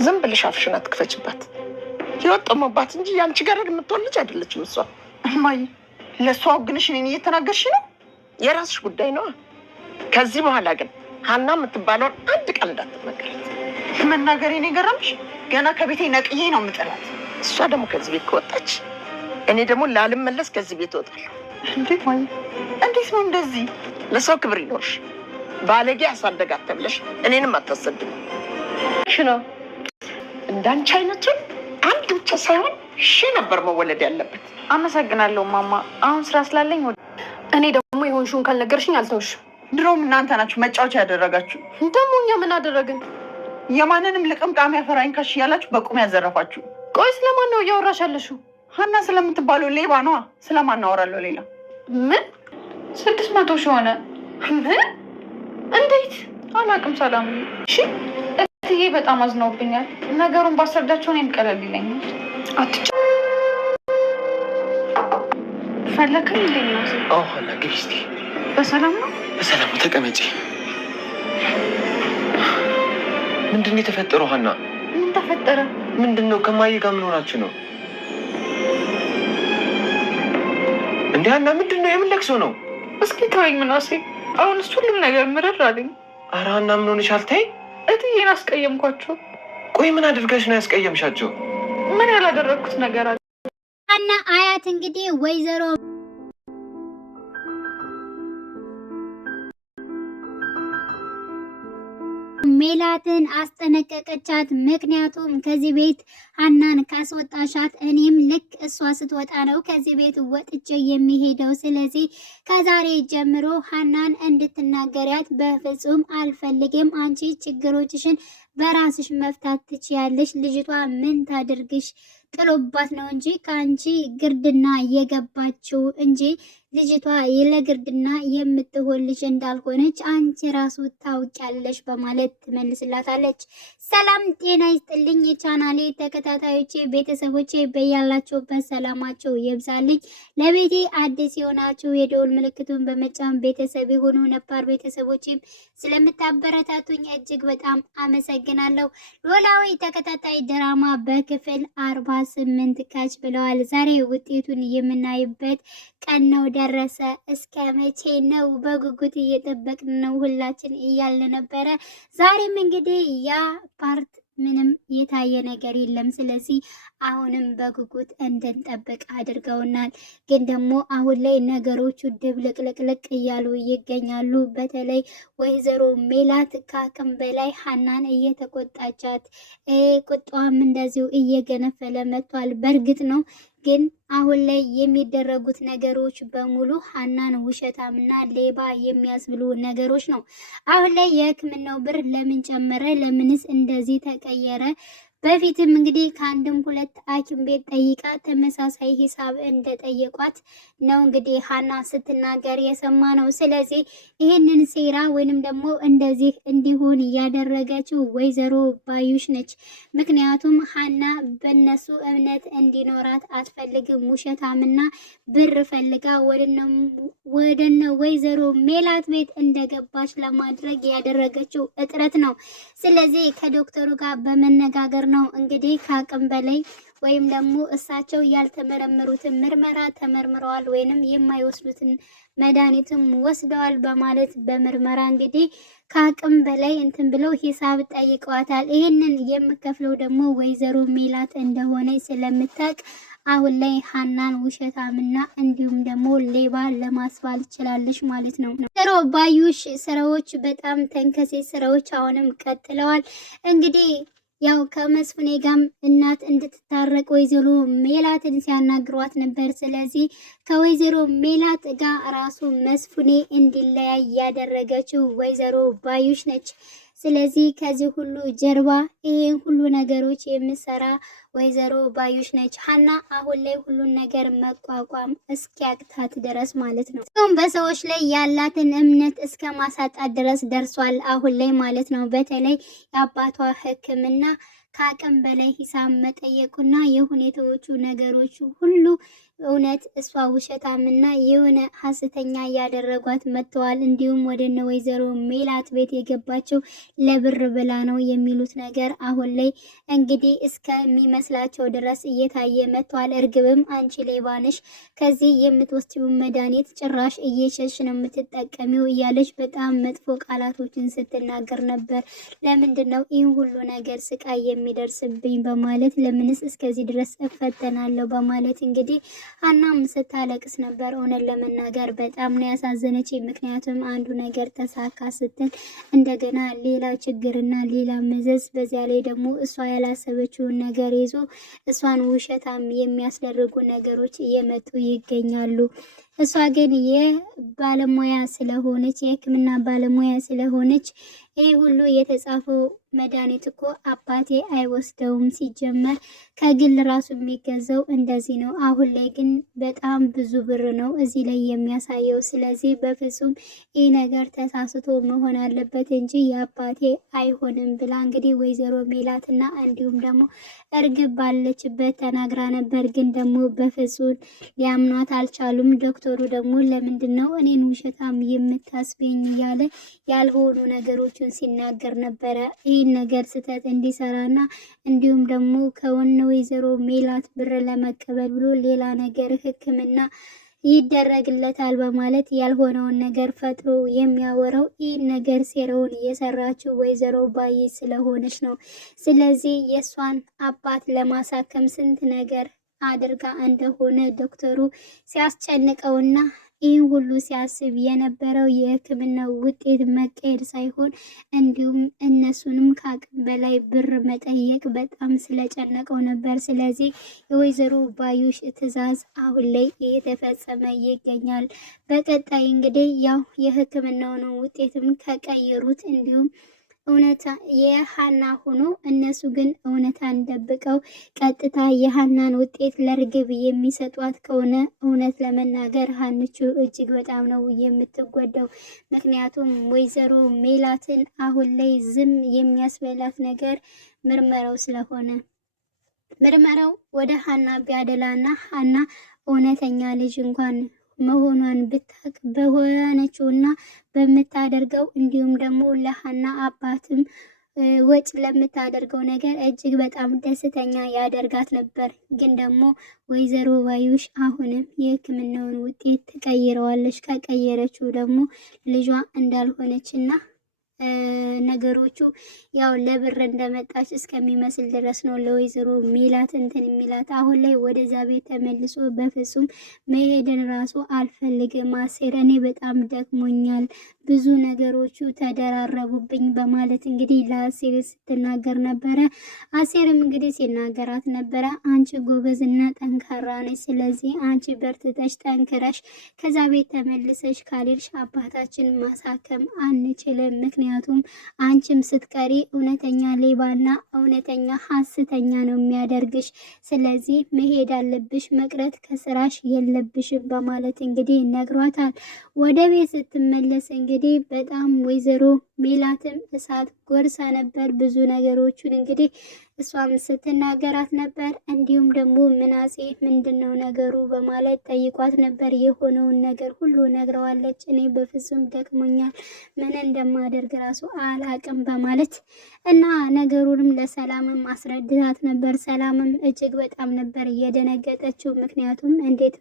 ዝም ብለሽ አፍሽን አትክፈችባት። ህይወት ጠመባት እንጂ ያንቺ ጋር የምትወልጅ አይደለችም እሷ። እማዬ ለሷ ግንሽ እኔን እየተናገርሽ ነው? የራስሽ ጉዳይ ነው። ከዚህ በኋላ ግን ሀና የምትባለውን አንድ ቃል እንዳትናገራት። መናገሬ ነው የገረምሽ? ገና ከቤቴ ነቅዬ ነው የምጥላት። እሷ ደግሞ ከዚህ ቤት ከወጣች እኔ ደግሞ ላልመለስ ከዚህ ቤት እወጣለሁ። እንዴት ማየ? እንዴት ነው እንደዚህ? ለሰው ክብር ይኖርሽ። ባለጌ አሳደጋት ተብለሽ እኔንም አታሰድም። ነው እንዳንቺ አይነቱን አንድ ብቻ ሳይሆን ሺህ ነበር መወለድ ያለበት። አመሰግናለሁ ማማ። አሁን ስራ ስላለኝ እኔ ደግሞ የሆንሽውን ካልነገርሽኝ አልተውሽም። ድሮም እናንተ ናችሁ መጫወቻ ያደረጋችሁ። ደግሞ እኛ ምን አደረግን? የማንንም ልቅምቃሚ ያፈራኝ ካሽ እያላችሁ በቁም ያዘረፋችሁ። ቆይ ስለማን ነው እያወራሽ ያለሽው? ሀና ስለምትባለው ሌባ ነዋ። ስለማን አወራለሁ ሌላ? ምን 600 ሺህ ሆነ? ምን? እንዴት? አላውቅም ሰላም። እሺ እትዬ በጣም አዝነውብኛል። ነገሩን ባስረዳቸው እኔም ቀለል ይለኛል። ፈለከኝ እንዴ ነው? አዎ ሀና ግቢ እስኪ። በሰላም ነው? በሰላም ተቀመጪ። ምንድን ነው የተፈጠረው ሀና? ምን ተፈጠረ? ምንድን ነው? ከማዬ ጋር ምን ሆናችሁ ነው እንዴ? ሀና ምንድን ነው? የምን ለቅሶ ነው? እስኪ ተወኝ ምናሴ። አሁንስ ሁሉም ነገር ምርር አለኝ። ኧረ ሀና ምን ሆነሻል? ተይ። እትዬን አስቀየምኳቸው። ቆይ ምን አድርገሽ ነው ያስቀየምሻቸው? ምን ያላደረግኩት ነገር አለ? ሀና አያት እንግዲህ ወይዘሮ ሜላትን አስጠነቀቀቻት። ምክንያቱም ከዚህ ቤት ሀናን ካስወጣሻት እኔም ልክ እሷ ስትወጣ ነው ከዚህ ቤት ወጥቼ የሚሄደው። ስለዚህ ከዛሬ ጀምሮ ሀናን እንድትናገሪያት በፍጹም አልፈልግም። አንቺ ችግሮችሽን በራስሽ መፍታት ትችያለሽ። ልጅቷ ምን ታድርግሽ? ጥሎባት ነው እንጂ ከአንቺ ግርድና የገባችው እንጂ ልጅቷ ለግርድና የምትሆን ልጅ እንዳልሆነች አንቺ ራሱ ታውቂያለሽ በማለት ትመልስላታለች። ሰላም ጤና ይስጥልኝ የቻናሌ ተከታታዮቼ ቤተሰቦቼ፣ በያላችሁበት ሰላማችሁ ይብዛልኝ። ለቤቴ አዲስ የሆናችሁ የደወል ምልክቱን በመጫን ቤተሰብ የሆኑ ነባር ቤተሰቦችም ስለምታበረታቱኝ እጅግ በጣም አመሰግናለሁ። ኖላዊ ተከታታይ ድራማ በክፍል 48 ካች ብለዋል። ዛሬ ውጤቱን የምናይበት ቀን ነው ደረሰ። እስከ መቼ ነው? በጉጉት እየጠበቅን ነው ሁላችን እያልን ነበረ። ዛሬም እንግዲህ ያ ፓርት ምንም የታየ ነገር የለም። ስለዚህ አሁንም በጉጉት እንድንጠብቅ አድርገውናል። ግን ደግሞ አሁን ላይ ነገሮቹ ድብልቅልቅልቅ እያሉ ይገኛሉ። በተለይ ወይዘሮ ሜላት ከአቅም በላይ ሀናን እየተቆጣቻት፣ ቁጣዋም እንደዚሁ እየገነፈለ መጥቷል። በእርግጥ ነው ግን አሁን ላይ የሚደረጉት ነገሮች በሙሉ ሀናን ውሸታምና ሌባ የሚያስብሉ ነገሮች ነው። አሁን ላይ የሕክምናው ብር ለምን ጨመረ? ለምንስ እንደዚህ ተቀየረ? በፊትም እንግዲህ ከአንድም ሁለት ሐኪም ቤት ጠይቃ ተመሳሳይ ሂሳብ እንደጠየቋት ነው እንግዲህ ሀና ስትናገር የሰማ ነው። ስለዚህ ይህንን ሴራ ወይንም ደግሞ እንደዚህ እንዲሆን ያደረገችው ወይዘሮ ባዩሽ ነች። ምክንያቱም ሀና በነሱ እምነት እንዲኖራት አትፈልግም። ውሸታምና ብር ፈልጋ ወደነ ወይዘሮ ሜላት ቤት እንደገባች ለማድረግ ያደረገችው እጥረት ነው። ስለዚህ ከዶክተሩ ጋር በመነጋገር ነው እንግዲህ ከአቅም በላይ ወይም ደግሞ እሳቸው ያልተመረመሩትን ምርመራ ተመርምረዋል ወይንም የማይወስዱትን መድኃኒትም ወስደዋል በማለት በምርመራ እንግዲህ ከአቅም በላይ እንትን ብለው ሂሳብ ጠይቀዋታል። ይህንን የምከፍለው ደግሞ ወይዘሮ ሜላት እንደሆነ ስለምታውቅ አሁን ላይ ሀናን ውሸታምና እንዲሁም ደግሞ ሌባ ለማስባል ችላለች ማለት ነው። ወይዘሮ ባዩሽ ስራዎች በጣም ተንከሴ ስራዎች አሁንም ቀጥለዋል። እንግዲህ ያው ከመስፍኔ ጋም እናት እንድትታረቅ ወይዘሮ ሜላትን ሲያናግሯት ነበር። ስለዚህ ከወይዘሮ ሜላት ጋር ራሱ መስፍኔ እንዲለያይ ያደረገችው ወይዘሮ ባዩሽ ነች። ስለዚህ ከዚህ ሁሉ ጀርባ ይሄን ሁሉ ነገሮች የምሰራ ወይዘሮ ባዩሽ ነች። ሀና አሁን ላይ ሁሉን ነገር መቋቋም እስኪያቅታት ድረስ ማለት ነው። በሰዎች ላይ ያላትን እምነት እስከ ማሳጣት ድረስ ደርሷል አሁን ላይ ማለት ነው። በተለይ የአባቷ ሕክምና ከአቅም በላይ ሂሳብ መጠየቁና የሁኔታዎቹ ነገሮቹ ሁሉ እውነት እሷ ውሸታምና የሆነ ሐሰተኛ ያደረጓት መጥተዋል። እንዲሁም ወደ እነ ወይዘሮ ሜላት ቤት የገባቸው ለብር ብላ ነው የሚሉት ነገር አሁን ላይ እንግዲህ እስከሚመስላቸው ድረስ እየታየ መጥተዋል። እርግብም አንቺ ሌባ ነሽ፣ ከዚህ የምትወስጂውን መድኃኒት ጭራሽ እየሸሽ ነው የምትጠቀሚው እያለች በጣም መጥፎ ቃላቶችን ስትናገር ነበር። ለምንድን ነው ይህ ሁሉ ነገር ስቃይ የሚደርስብኝ በማለት ለምንስ እስከዚህ ድረስ እፈተናለሁ በማለት እንግዲህ ሀናም ስታለቅስ ነበር። እውነት ለመናገር በጣም ነው ያሳዘነች። ምክንያቱም አንዱ ነገር ተሳካ ስትል እንደገና ሌላ ችግርና ሌላ መዘዝ፣ በዚያ ላይ ደግሞ እሷ ያላሰበችውን ነገር ይዞ እሷን ውሸታም የሚያስደርጉ ነገሮች እየመጡ ይገኛሉ። እሷ ግን የባለሙያ ስለሆነች የሕክምና ባለሙያ ስለሆነች ይህ ሁሉ የተጻፈው መድኃኒት እኮ አባቴ አይወስደውም፣ ሲጀመር ከግል ራሱ የሚገዛው እንደዚህ ነው። አሁን ላይ ግን በጣም ብዙ ብር ነው እዚህ ላይ የሚያሳየው። ስለዚህ በፍጹም ይህ ነገር ተሳስቶ መሆን አለበት እንጂ የአባቴ አይሆንም ብላ እንግዲህ ወይዘሮ ሜላትና እንዲሁም ደግሞ እርግብ ባለችበት ተናግራ ነበር። ግን ደግሞ በፍጹም ሊያምኗት አልቻሉም። ዶክተሩ ደግሞ ለምንድን ነው እኔን ውሸታም የምታስበኝ እያለ ያልሆኑ ነገሮችን ሲናገር ነበረ። ይህን ነገር ስህተት እንዲሰራና እንዲሁም ደግሞ ከወነ ወይዘሮ ሜላት ብር ለመቀበል ብሎ ሌላ ነገር ሕክምና ይደረግለታል በማለት ያልሆነውን ነገር ፈጥሮ የሚያወራው ይህን ነገር ሴራውን እየሰራችው ወይዘሮ ባዩሽ ስለሆነች ነው። ስለዚህ የእሷን አባት ለማሳከም ስንት ነገር አድርጋ እንደሆነ ዶክተሩ ሲያስጨንቀውና ይህን ሁሉ ሲያስብ የነበረው የሕክምናው ውጤት መቀየር ሳይሆን እንዲሁም እነሱንም ከአቅም በላይ ብር መጠየቅ በጣም ስለጨነቀው ነበር። ስለዚህ የወይዘሮ ባዩሽ ትዕዛዝ አሁን ላይ እየተፈጸመ ይገኛል። በቀጣይ እንግዲህ ያው የሕክምናውን ውጤትም ከቀየሩት እንዲሁም እውነታ የሀና ሆኖ እነሱ ግን እውነታን ደብቀው ቀጥታ የሀናን ውጤት ለእርግብ የሚሰጧት ከሆነ እውነት ለመናገር ሀንቹ እጅግ በጣም ነው የምትጎዳው። ምክንያቱም ወይዘሮ ሜላትን አሁን ላይ ዝም የሚያስበላት ነገር ምርመራው ስለሆነ ምርመራው ወደ ሀና ቢያደላና ሀና እውነተኛ ልጅ እንኳን መሆኗን ብታቅ በሆነችውና በምታደርገው እንዲሁም ደግሞ ለሀና አባትም ወጭ ለምታደርገው ነገር እጅግ በጣም ደስተኛ ያደርጋት ነበር። ግን ደግሞ ወይዘሮ ባዩሽ አሁንም የሕክምናውን ውጤት ትቀይረዋለች። ከቀየረችው ደግሞ ልጇ እንዳልሆነችና ነገሮቹ ያው ለብር እንደመጣች እስከሚመስል ድረስ ነው ለወይዘሮ ሜላት እንትን የሚላት። አሁን ላይ ወደዛ ቤት ተመልሶ በፍጹም መሄድን ራሱ አልፈልግም፣ አሴር እኔ በጣም ደክሞኛል፣ ብዙ ነገሮቹ ተደራረቡብኝ በማለት እንግዲህ ለአሴር ስትናገር ነበረ። አሴርም እንግዲህ ሲናገራት ነበረ፣ አንቺ ጎበዝና ጠንካራ ነች፣ ስለዚህ አንቺ በርትተሽ ጠንክረሽ ከዛ ቤት ተመልሰሽ ካልሄድሽ አባታችን ማሳከም አንችልም፣ ምክንያቱም አንቺም ስትቀሪ እውነተኛ ሌባና እውነተኛ ሐሰተኛ ነው የሚያደርግሽ፣ ስለዚህ መሄድ አለብሽ፣ መቅረት ከስራሽ የለብሽም በማለት እንግዲህ ነግሯታል። ወደ ቤት ስትመለስ እንግዲህ በጣም ወይዘሮ ሜላትም እሳት ጎርሳ ነበር። ብዙ ነገሮችን እንግዲህ እሷም ስትናገራት ነበር። እንዲሁም ደግሞ ምናሴ ምንድነው ነገሩ በማለት ጠይቋት ነበር። የሆነውን ነገር ሁሉ ነግረዋለች። እኔ በፍጹም ደክሞኛል፣ ምን እንደማደርግ ራሱ አላቅም በማለት እና ነገሩንም ለሰላምም አስረድታት ነበር። ሰላምም እጅግ በጣም ነበር እየደነገጠችው። ምክንያቱም እንዴት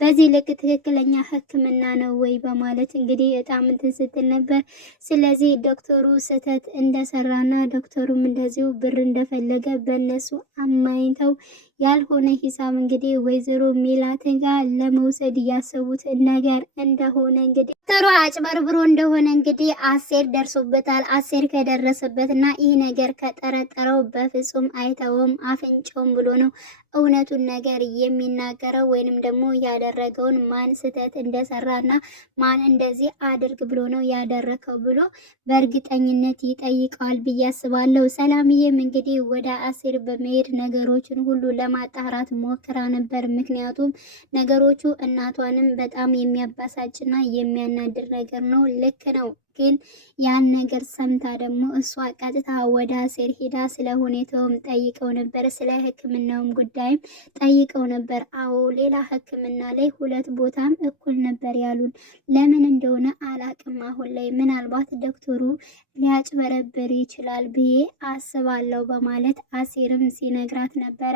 በዚህ ልክ ትክክለኛ ሕክምና ነው ወይ በማለት እንግዲህ በጣም እንትን ስትል ነበር። ስለዚህ ዶክተሩ ስህተት እንደሰራና ዶክተሩም እንደዚሁ ብር እንደፈለገ በእነሱ አማኝተው ያልሆነ ሂሳብ እንግዲህ ወይዘሮ ሜላትን ጋር ለመውሰድ ያሰቡት ነገር እንደሆነ እንግዲህ ዶክተሩ አጭበርብሮ እንደሆነ እንግዲህ አሴር ደርሶበታል። አሴር ከደረሰበትና ይህ ነገር ከጠረጠረው በፍጹም አይተውም አፍንጮም ብሎ ነው እውነቱን ነገር የሚናገረው ወይንም ደግሞ ያደረገውን ማን ስህተት እንደሰራና ማን እንደዚህ አድርግ ብሎ ነው ያደረከው ብሎ በእርግጠኝነት ይጠይቀዋል ብዬ አስባለሁ። ሰላምዬም እንግዲህ ወደ አሴር በመሄድ ነገሮችን ሁሉ ለማጣራት ሞክራ ነበር። ምክንያቱም ነገሮቹ እናቷንም በጣም የሚያባሳጭና የሚያናድር ነገር ነው። ልክ ነው ግን ያን ነገር ሰምታ ደግሞ እሷ ቀጥታ ወደ አሴር ሄዳ ስለ ሁኔታውም ጠይቀው ነበር። ስለ ሕክምናውም ጉዳይም ጠይቀው ነበር። አዎ ሌላ ሕክምና ላይ 2 ቦታም እኩል ነበር ያሉን። ለምን እንደሆነ አላቅም። አሁን ላይ ምናልባት ዶክተሩ ሊያጭበረብር ይችላል ብዬ አስባለሁ በማለት አሴርም ሲነግራት ነበረ።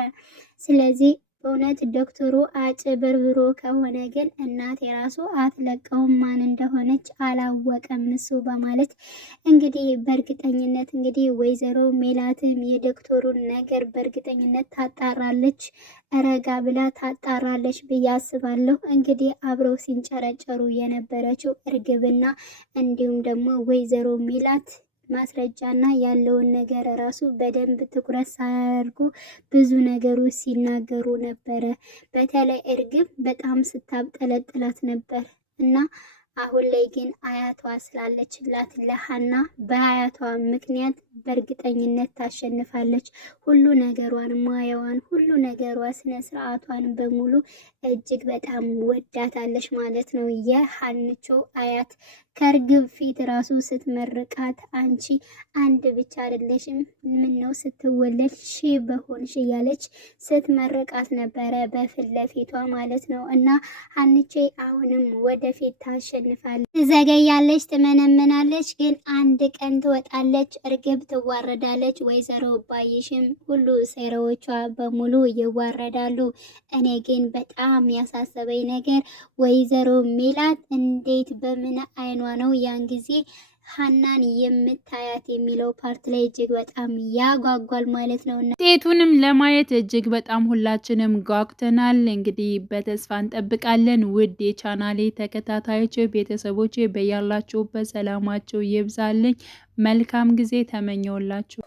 ስለዚህ በእውነት ዶክተሩ አጭበርብሮ ከሆነ ግን እናት የራሱ አትለቀውም፣ ማን እንደሆነች አላወቀም እሱ በማለት እንግዲህ በእርግጠኝነት እንግዲህ ወይዘሮ ሜላትም የዶክተሩን ነገር በእርግጠኝነት ታጣራለች፣ ረጋ ብላ ታጣራለች ብዬ አስባለሁ። እንግዲህ አብረው ሲንጨረጨሩ የነበረችው እርግብና እንዲሁም ደግሞ ወይዘሮ ሜላት ማስረጃና ያለውን ነገር ራሱ በደንብ ትኩረት ሳያደርጉ ብዙ ነገሮች ሲናገሩ ነበረ። በተለይ እርግብ በጣም ስታብጠለጥላት ነበር እና አሁን ላይ ግን አያቷ ስላለችላት ለሀና በአያቷ ምክንያት በእርግጠኝነት ታሸንፋለች። ሁሉ ነገሯን፣ ሙያዋን፣ ሁሉ ነገሯ፣ ስነ ስርዓቷን በሙሉ እጅግ በጣም ወዳታለች ማለት ነው የሀንቾ አያት። ከእርግብ ፊት ራሱ ስትመርቃት አንቺ አንድ ብቻ አይደለሽም፣ ምን ነው ስትወለድ ሺህ በሆንሽ እያለች ስትመርቃት ነበረ በፊት ለፊቷ ማለት ነው። እና ሀንቼ አሁንም ወደፊት ታሸንፋለች። ትዘገያለች፣ ትመነምናለች፣ ግን አንድ ቀን ትወጣለች። እርግብ ትዋረዳለች። ወይዘሮ ባይሽም ሁሉ ሴራዎቿ በሙሉ ይዋረዳሉ። እኔ ግን በጣም ያሳሰበኝ ነገር ወይዘሮ ሜላት እንዴት በምን አይኗ ነው ያን ጊዜ ሀናን የምታያት የሚለው ፓርት ላይ እጅግ በጣም ያጓጓል ማለት ነው። ውጤቱንም ለማየት እጅግ በጣም ሁላችንም ጓጉተናል። እንግዲህ በተስፋ እንጠብቃለን። ውድ የቻናሌ ተከታታዮች ቤተሰቦች በያላችሁበት ሰላማቸው ይብዛልኝ። መልካም ጊዜ ተመኘውላችሁ።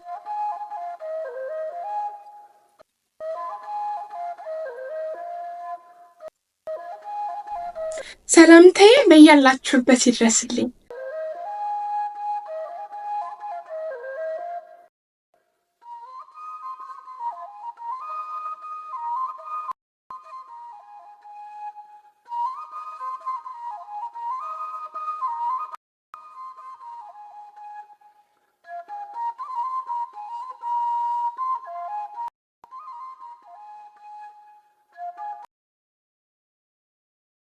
ሰላምታዬ በያላችሁበት ይድረስልኝ።